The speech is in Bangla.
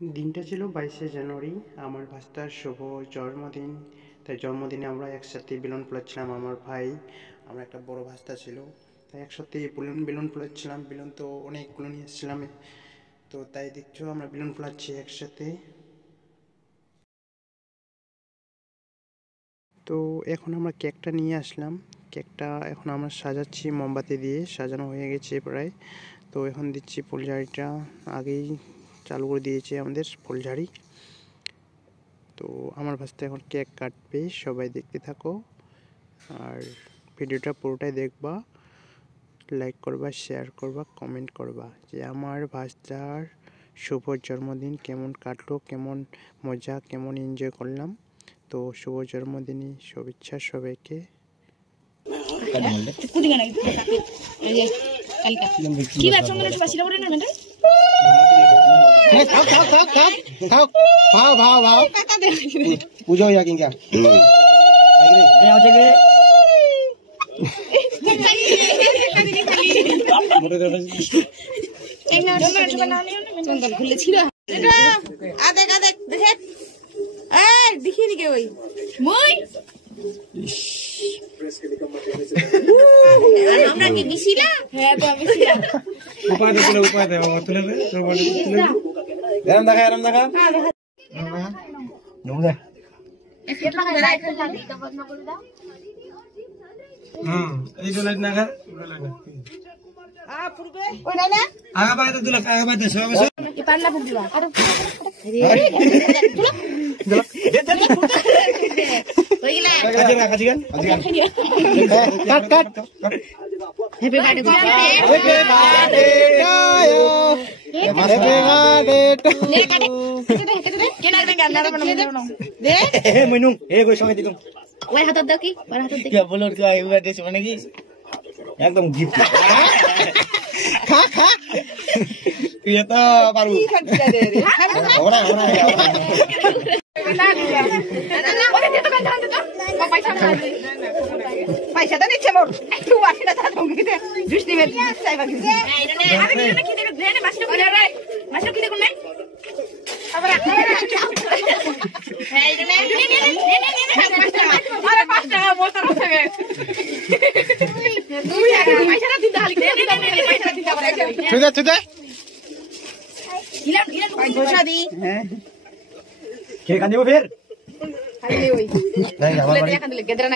দিনটা ছিল 22শে জানুয়ারি, আমার ভাস্তার শুভ জন্মদিন। তাই জন্মদিনে আমরা একসাথে বেলুন ফোলাচ্ছিলাম। আমার ভাই, আমার একটা বড় ভাস্তা ছিল, তাই একসাথে বেলুন ফোলাচ্ছিলাম। বেলুন তো অনেকগুলো নিয়ে এসেছিলাম, তো তাই দেখছো আমরা বেলুন ফোলাচ্ছি একসাথে। তো এখন আমরা কেকটা নিয়ে আসলাম। কেকটা এখন আমরা সাজাচ্ছি, মোমবাতি দিয়ে সাজানো হয়ে গেছে প্রায়। তো এখন দিচ্ছি ফুলঝাড়িটা, আগেই চালু করে দিয়েছে আমাদের ফুলঝাড়ি। তো আমার ভাস্তা এখন কেক কাটবে, সবাই দেখতে থাকো আর ভিডিওটা পুরোটাই দেখবা, লাইক করবা, শেয়ার করবা, কমেন্ট করবা যে আমার ভাস্তার শুভ জন্মদিন কেমন কাটলো, কেমন মজা, কেমন এনজয় করলাম। তো শুভ জন্মদিনই শুভেচ্ছা সবাইকে। पूजा या क्या দেখিনি কে ওই মই আমরা কি মিছিলা? হ্যাঁ তো মিছিলা। उपाय दे बाबा तुले दे एरम देखा नुम दे এই তো লাইট না খা পূর্বে ওই নাই না আগা বাই তো তুলে আগা বাই দে সব কি পারলা ফুক দিবা আরে কইলা কাজি কাট হ্যাপি বার্থডে নে কাটে কেটে দে কেনার বে গান্নার বানানো দে এ মইনু এ কই সময় দিতুম ওই হাত দাও কি ওই হাত দে কি বলর কি আই বার্থডে মানে কি একদম গিফট খা ये तो पारू ओरा पैसा तो नीचे मोर तू वासी ना था दूंगी दे दृष्टि में साइबा की अरे की दे ने मास्टर की रे मास्टर की दे कोने अब रख है ने अरे पास्ता बोल तो रख में तू यार पैसा ना दिंदा हाली दे पैसा दिंदा बड़ा चुदा इला पैसा दी के कांदी वो फिर खाली ओई नहीं ले दे खाली गेदरा